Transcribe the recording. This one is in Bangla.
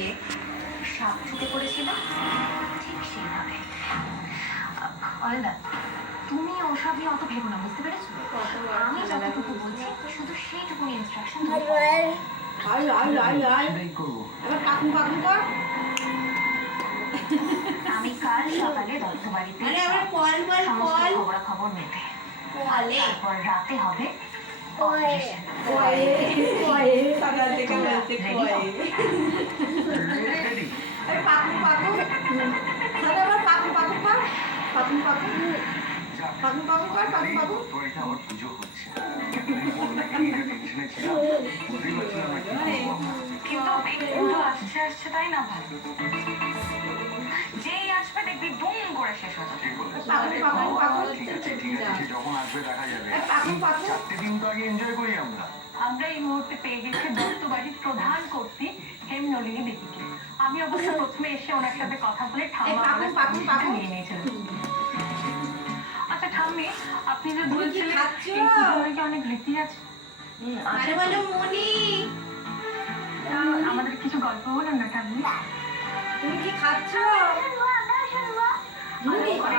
করে সাপ ঢুকে পড়েছিল, ঠিক সেইভাবে। অলদা, তুমি ওসব নিয়ে অত ভেবো না, বুঝতে পেরেছো? আমি যতটুকু বলছি শুধু সেইটুকু ইনস্ট্রাকশন। আমি কাল সকালে দত্তবাড়িতে খবরাখবর নিতে, তারপর রাতে হবে কিন্তু আসছে আসছে তাই না ভাই, যেই আসবে দেখবি বুম করে শেষ হয়ে যাবে। যখন আসবে দেখা যাবে। 4টে দিন তো আগে এনজয় করি আমরা। আমরা এই মুহূর্তে পেয়ে গেছি দত্তবাড়ির প্রধান কর্ত্রী হেমনলিনী দেবীকে। আমি অবশ্য প্রথমে এসে ওনার সাথে কথা বলে ঠাম্মা নিয়ে নিয়েছিলাম। আচ্ছা ঠাম্মি, আপনি যে বলছিলেন অনেক রীতি আছে, আমাদের কিছু গল্প বলুন না ঠাম্মি। তুমি কি খাচ্ছ?